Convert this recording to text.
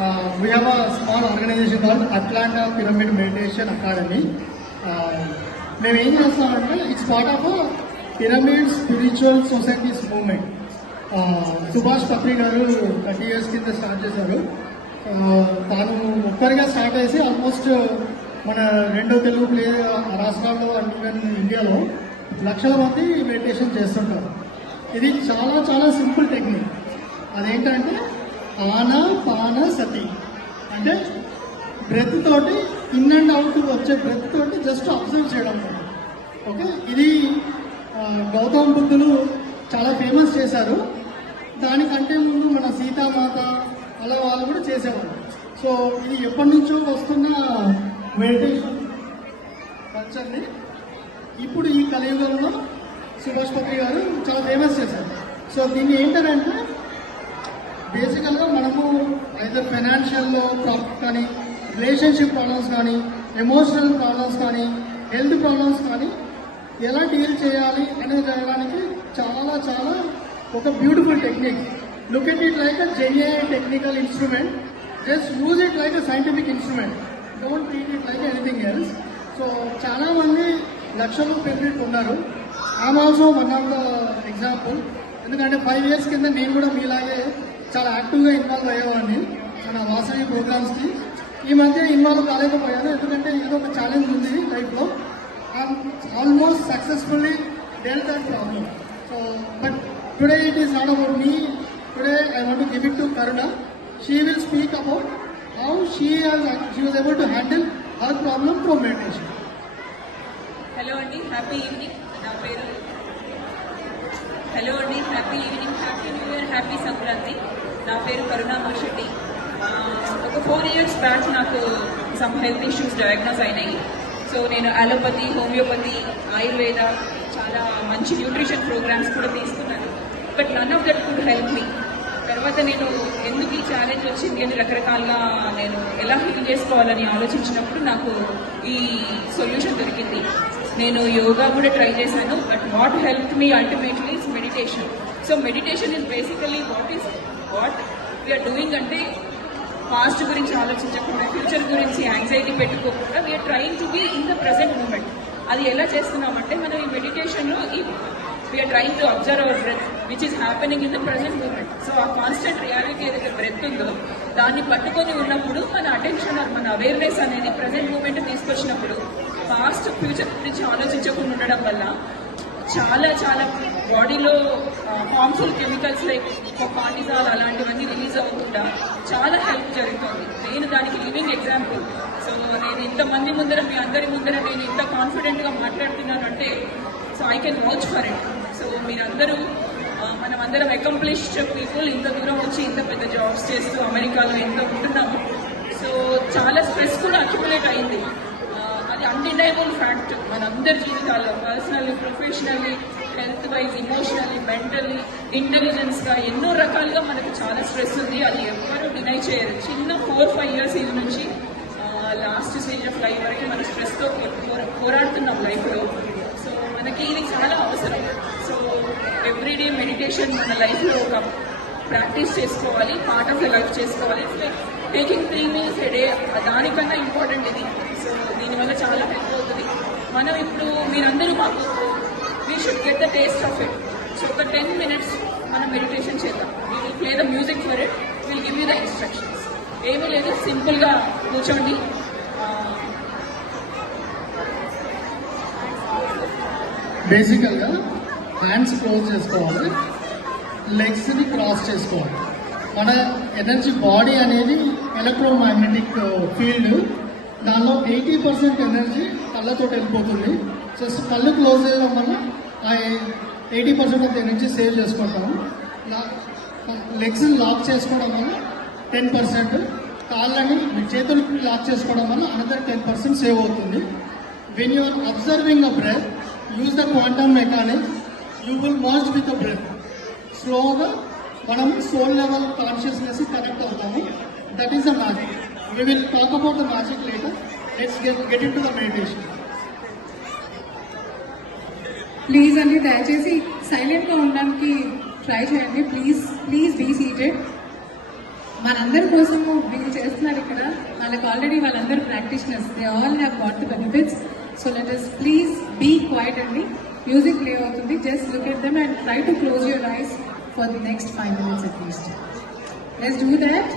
We have a small organization called Atlanta Pyramid Meditation Academy. మేము ఏం చేస్తామంటే it's part of pyramid spiritual societies movement. Subhash Patri garu 30 years కింద start చేశారు. తాను ఒక్కరిగా start చేసి ఆల్మోస్ట్ మన 2 తెలుగు రాష్ట్రాల్లో అండ్ ఈవెన్ ఇండియాలో లక్షల మంది మెడిటేషన్ చేస్తుంటారు. ఇది చాలా చాలా సింపుల్ టెక్నిక్. అదేంటంటే ఆనాపాన సతి, అంటే బ్రెత్ తోటి ఇన్ అండ్ అవుట్ వచ్చే బ్రెత్ తోటి జస్ట్ అబ్జర్వ్ చేయడం. ఓకే, ఇది గౌతమ బుద్ధులు చాలా ఫేమస్ చేశారు. దానికంటే ముందు మన సీతామాత అలా వాళ్ళు కూడా చేసేవాళ్ళు. సో ఇది ఎప్పటి నుంచో వస్తున్న మెడిటేషన్ కల్చర్ని ఇప్పుడు ఈ కలియుగంలో సుభాష్ పత్రి గారు చాలా ఫేమస్ చేశారు. సో దీన్ని ఏంటంటే బేసికల్గా మనము అయితే ఫైనాన్షియల్లో ప్రాబ్లమ్స్ కానీ, రిలేషన్షిప్ ప్రాబ్లమ్స్ కానీ, ఎమోషనల్ ప్రాబ్లమ్స్ కానీ, హెల్త్ ప్రాబ్లమ్స్ కానీ ఎలా డీల్ చేయాలి అనేది చేయడానికి చాలా చాలా ఒక beautiful technique. Look at it like a genuine technical instrument, just use it like a scientific instrument, don't treat it like anything else. So చాలామంది లక్షలు పెరిగి ఉన్నారు. I'm also one of the example. ఎందుకంటే 5 years కింద నేను కూడా మీలాగే చాలా యాక్టివ్గా ఇన్వాల్వ్ అయ్యేవాడిని మన వాసవి ప్రోగ్రామ్స్కి. ఈ మధ్య ఇన్వాల్వ్ కాలేకపోయాను, ఎందుకంటే ఏదో ఒక ఛాలెంజ్ ఉంది లైఫ్లో. I'm almost successfully dealt that problem. So but today it is not about me. Today I want to give it to Karuna. She will speak about how she was able to handle her problem through meditation. Hello అండి, happy evening. నా పేరు hello అండి, happy evening, happy new year, happy Sankranti. నా పేరు కరుణ మోషెట్టి. ఒక 4 years back నాకు some health issues diagnose అయినాయి. So నేను అలోపతి, హోమియోపతి, ఆయుర్వేద, చాలా మంచి న్యూట్రిషన్ ప్రోగ్రామ్స్ కూడా తీసుకున్నాను. But none of that could help me. తర్వాత నేను ఎందుకు ఈ ఛాలెంజ్ వచ్చింది అని రకరకాలుగా నేను ఎలా హీల్ చేసుకోవాలని ఆలోచించినప్పుడు నాకు ఈ సొల్యూషన్ దొరికింది. నేను యోగా కూడా ట్రై చేశాను. But what help me ultimately is meditation. So meditation is basically what we are doing అంటే పాస్ట్ గురించి ఆలోచించకుండా, ఫ్యూచర్ గురించి యాంగ్జైటీ పెట్టుకోకుండా we are trying to be in the present moment. అది ఎలా చేస్తున్నామంటే మనం ఈ మెడిటేషన్లో we are trying to observe our breath which is happening in the present moment. So ఆ కాన్స్టెంట్ రియాలిటీ ఏదైతే బ్రెత్ ఉందో దాన్ని పట్టుకొని ఉన్నప్పుడు మన అటెన్షన్, మన అవేర్నెస్ అనేది ప్రజెంట్ మూమెంట్ తీసుకొచ్చినప్పుడు పాస్ట్ ఫ్యూచర్ గురించి ఆలోచించకుండా ఉండడం వల్ల చాలా చాలా బాడీలో హార్మ్ఫుల్ కెమికల్స్ లైక్ కార్టిజాల్ అలాంటివన్నీ రిలీజ్ అవ్వకుండా చాలా హెల్ప్ జరుగుతుంది. నేను దానికి లివింగ్ ఎగ్జాంపుల్. సో నేను ఇంతమంది ముందర, మీ అందరి ముందర నేను ఇంత కాన్ఫిడెంట్గా మాట్లాడుతున్నాను అంటే so I can watch for it. So మీరందరూ మనం అందరం అకంప్లిష్డ్ పీపుల్, ఇంత దూరం వచ్చి ఇంత పెద్ద జాబ్స్ చేస్తూ అమెరికాలో ఎంత ఉంటున్నాము. సో చాలా స్ట్రెస్ కూడా అక్యుములేట్ అయింది. అది అన్డినైబుల్ ఫ్యాక్ట్ మనందరి జీవితాల్లో, personally, professionally, health wise, emotionally, mentally, ఇంటెలిజెన్స్గా ఎన్నో రకాలుగా మనకు చాలా స్ట్రెస్ ఉంది. అది ఎవ్వరూ డినై చేయరు. చిన్న 4-5 years ఏజ్ నుంచి లాస్ట్ స్టేజ్ ఆఫ్ లైఫ్ వరకు మన స్ట్రెస్తో పోరాడుతున్నాం లైఫ్లో. సో మనకి ఇది చాలా అవసరం. సో ఎవ్రీడే మెడిటేషన్ మన లైఫ్లో ఒక ప్రాక్టీస్ చేసుకోవాలి, పార్ట్ ఆఫ్ ద లైఫ్ చేసుకోవాలి. టేకింగ్ 3 meals a day దానికన్నా ఇంపార్టెంట్ ఇది. సో దీనివల్ల చాలా హెల్ప్ అవుతుంది. మనం ఇప్పుడు మీరందరూ మాకు we should get the taste of it. So ఒక 10 minutes మనం మెడిటేషన్ చేద్దాం. We will play the music for it, will give you the instructions. ఏమీ లేదు, సింపుల్గా కూర్చోండి. బేసికల్గా హ్యాండ్స్ క్లోజ్ చేసుకోవాలి, లెగ్స్ని క్రాస్ చేసుకోవాలి. మన ఎనర్జీ బాడీ అనేది ఎలక్ట్రోమాగ్నెటిక్ ఫీల్డ్. దానిలో 80% ఎనర్జీ కళ్ళతో వెళ్ళిపోతుంది. జస్ట్ కళ్ళు క్లోజ్ చేయడం వల్ల ఆ 80% ఆఫ్ ఎనర్జీ సేవ్ చేసుకుంటాము. లెగ్స్ని లాక్ చేసుకోవడం వల్ల 10%, కాళ్ళని చేతులు లాక్ చేసుకోవడం వల్ల అనదర్ 10% సేవ్ అవుతుంది. When you are observing a breath, use the quantum mechanics, you will merge with the breath. స్లోగా మనం సోల్ లెవెల్ కాన్షియస్నెస్ కనెక్ట్ అవుతాము. That is the magic. We will talk about the magic later. Let's get into the meditation. Please అండి, దయచేసి సైలెంట్గా ఉండడానికి try చేయండి. Please be seated. మనందరి కోసము వీళ్ళు చేస్తున్నారు ఇక్కడ. వాళ్ళకి ఆల్రెడీ వాళ్ళందరూ practitioners, they all have got the benefits. So let us please be quiet అండి. మ్యూజిక్ ప్లే అవుతుంది, just look at them and try to close your eyes for the next 5 minutes at least. Let's do that.